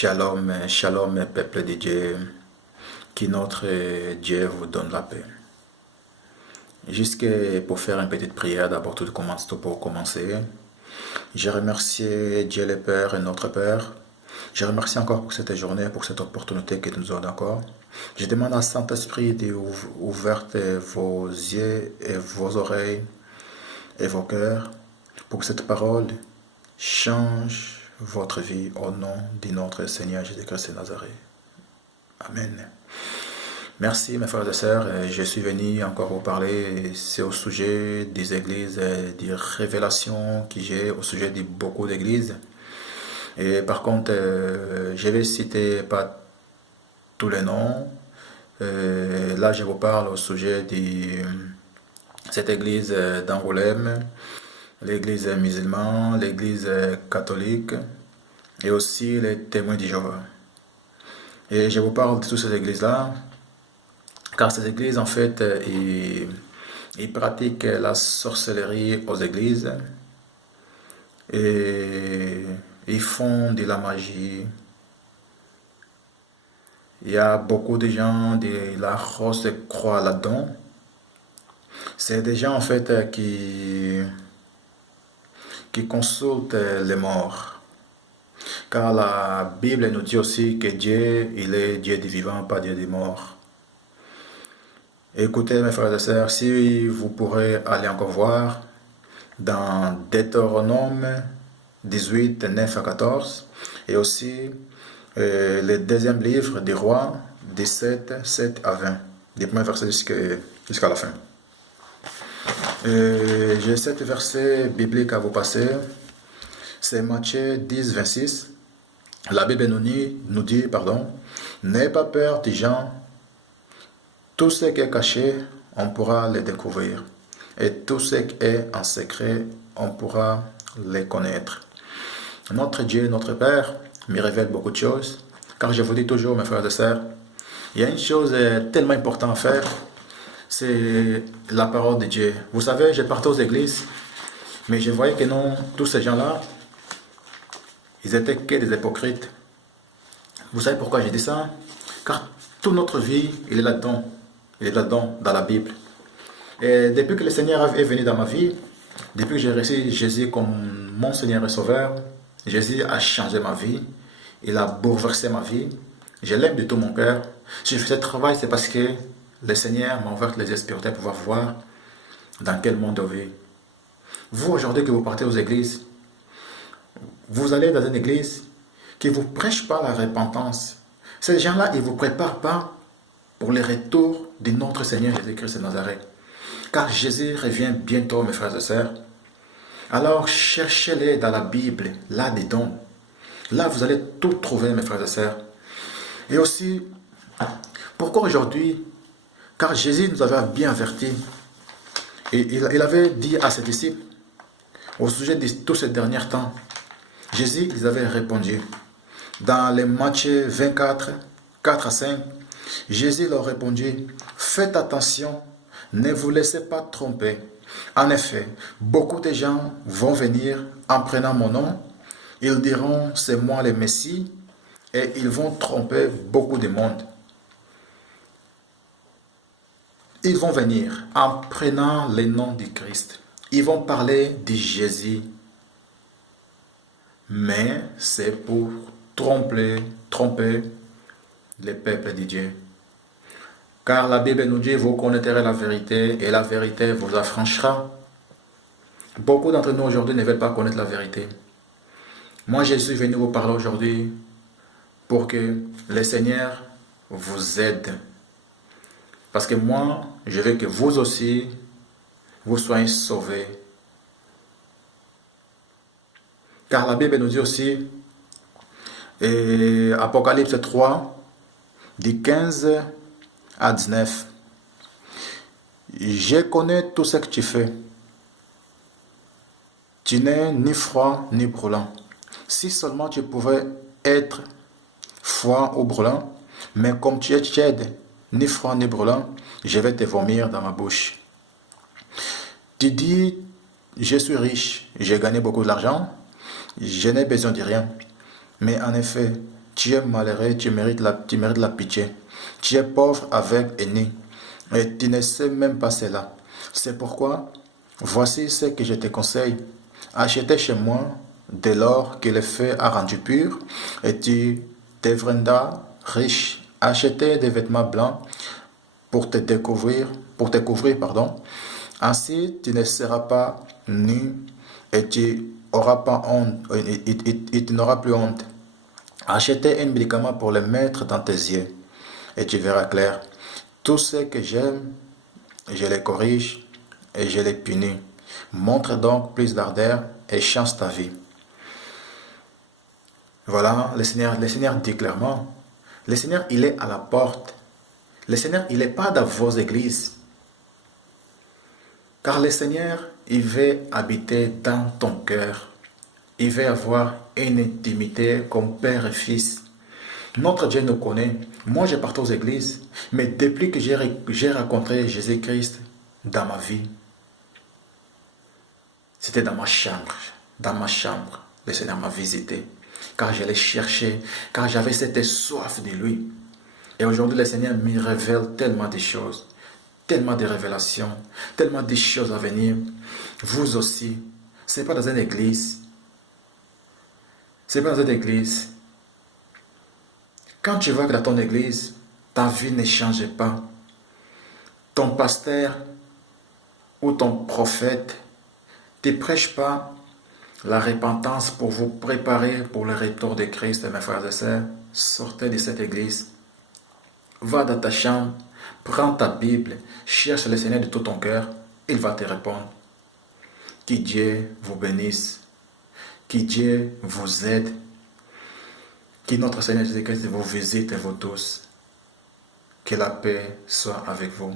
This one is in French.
Shalom, shalom, peuple de Dieu, que notre Dieu vous donne la paix. Jusque pour faire une petite prière, d'abord tout pour commencer, je remercie Dieu le Père et notre Père. Je remercie encore pour cette journée, pour cette opportunité qu'il nous donne encore. Je demande à Saint-Esprit d'ouvrir vos yeux et vos oreilles et vos cœurs pour que cette parole change votre vie au nom de notre Seigneur Jésus-Christ de Nazareth. Amen. Merci mes frères et sœurs, je suis venu encore vous parler, c'est au sujet des églises, des révélations que j'ai au sujet de beaucoup d'églises. Et par contre, je vais citer pas tous les noms. Là, je vous parle au sujet de cette église d'Angoulême, l'église musulmane, l'église catholique et aussi les témoins de Jéhovah. Et je vous parle de toutes ces églises-là, car ces églises, en fait, ils pratiquent la sorcellerie aux églises et ils font de la magie. Il y a beaucoup de gens de la Rose croix là-dedans. C'est des gens, en fait, qui consultent les morts. Car la Bible nous dit aussi que Dieu, il est Dieu des vivants, pas Dieu des morts. Écoutez mes frères et sœurs, si vous pourrez aller encore voir dans Deutéronome 18, 9 à 14 et aussi le deuxième livre des rois 17, 7 à 20, des premiers versets jusqu'à la fin. J'ai 7 versets bibliques à vous passer. C'est Matthieu 10, 26. La Bible nous dit, n'ayez pas peur des gens. Tout ce qui est caché, on pourra le découvrir. Et tout ce qui est en secret, on pourra les connaître. Notre Dieu, notre Père, me révèle beaucoup de choses. Car je vous dis toujours, mes frères et sœurs, il y a une chose tellement importante à faire, c'est la parole de Dieu. Vous savez, je partais aux églises, mais je voyais que non, tous ces gens-là, ils étaient que des hypocrites. Vous savez pourquoi j'ai dit ça? Car toute notre vie, il est là-dedans. Il est là-dedans, dans la Bible. Et depuis que le Seigneur est venu dans ma vie, depuis que j'ai reçu Jésus comme mon Seigneur et Sauveur, Jésus a changé ma vie. Il a bouleversé ma vie. Je l'aime de tout mon cœur. Si je fais ce travail, c'est parce que le Seigneur m'a ouvert les yeux spirituels pour pouvoir voir dans quel monde on vit. Vous, aujourd'hui, que vous partez aux églises, vous allez dans une église qui ne vous prêche pas la repentance. Ces gens-là, ils ne vous préparent pas pour le retour de notre Seigneur Jésus-Christ de Nazareth. Car Jésus revient bientôt, mes frères et sœurs. Alors, cherchez-les dans la Bible, là-dedans. Là, vous allez tout trouver, mes frères et sœurs. Et aussi, pourquoi aujourd'hui? Car Jésus nous avait bien avertis. Et il avait dit à ses disciples, au sujet de tous ces derniers temps, Jésus les avait répondu. Dans les Matthieu 24, 4 à 5, Jésus leur répondit, faites attention, ne vous laissez pas tromper. En effet, beaucoup de gens vont venir en prenant mon nom. Ils diront, c'est moi le Messie, et ils vont tromper beaucoup de monde. Ils vont venir en prenant le nom du Christ. Ils vont parler de Jésus. Mais c'est pour tromper le peuple de Dieu. Car la Bible nous dit, vous connaîtrez la vérité et la vérité vous affranchira. Beaucoup d'entre nous aujourd'hui ne veulent pas connaître la vérité. Moi, je suis venu vous parler aujourd'hui pour que le Seigneur vous aide. Parce que moi, je veux que vous aussi, vous soyez sauvés. Car la Bible nous dit aussi, Apocalypse 3, du 15 à 19. Je connais tout ce que tu fais. Tu n'es ni froid ni brûlant. Si seulement tu pouvais être froid ou brûlant, mais comme tu es tiède, ni froid ni brûlant, je vais te vomir dans ma bouche. Tu dis, je suis riche, j'ai gagné beaucoup d'argent, je n'ai besoin de rien. Mais en effet, tu es malheureux, tu mérites la pitié. Tu es pauvre, aveugle et nu, et tu ne sais même pas cela. C'est pourquoi, voici ce que je te conseille. Achetez chez moi de l'or que le feu a rendu pur, et tu deviendras riche. Achetez des vêtements blancs pour te couvrir, pardon. Ainsi, tu ne seras pas nu et tu auras pas honte, et tu n'auras plus honte. Achetez un médicament pour le mettre dans tes yeux et tu verras clair. Tout ce que j'aime, je les corrige et je les punis. Montre donc plus d'ardeur et change ta vie. Voilà, le Seigneur dit clairement, le Seigneur, il est à la porte. Le Seigneur, il n'est pas dans vos églises. Car le Seigneur, il veut habiter dans ton cœur. Il veut avoir une intimité comme père et fils. Notre Dieu nous connaît. Moi, je pars aux églises. Mais depuis que j'ai rencontré Jésus-Christ dans ma vie, c'était dans ma chambre. Dans ma chambre, le Seigneur m'a visité. Car je l'ai cherché. Car j'avais cette soif de lui. Et aujourd'hui, le Seigneur me révèle tellement de choses. Tellement de révélations. Tellement de choses à venir. Vous aussi. Ce n'est pas dans une église. C'est pas dans une église. Quand tu vois que dans ton église, ta vie ne change pas, ton pasteur ou ton prophète ne prêche pas la repentance pour vous préparer pour le retour de Christ, mes frères et sœurs, sortez de cette église. Va dans ta chambre, prends ta Bible, cherche le Seigneur de tout ton cœur, il va te répondre. Que Dieu vous bénisse. Que Dieu vous aide. Que notre Seigneur Jésus-Christ vous visite, vous tous. Que la paix soit avec vous.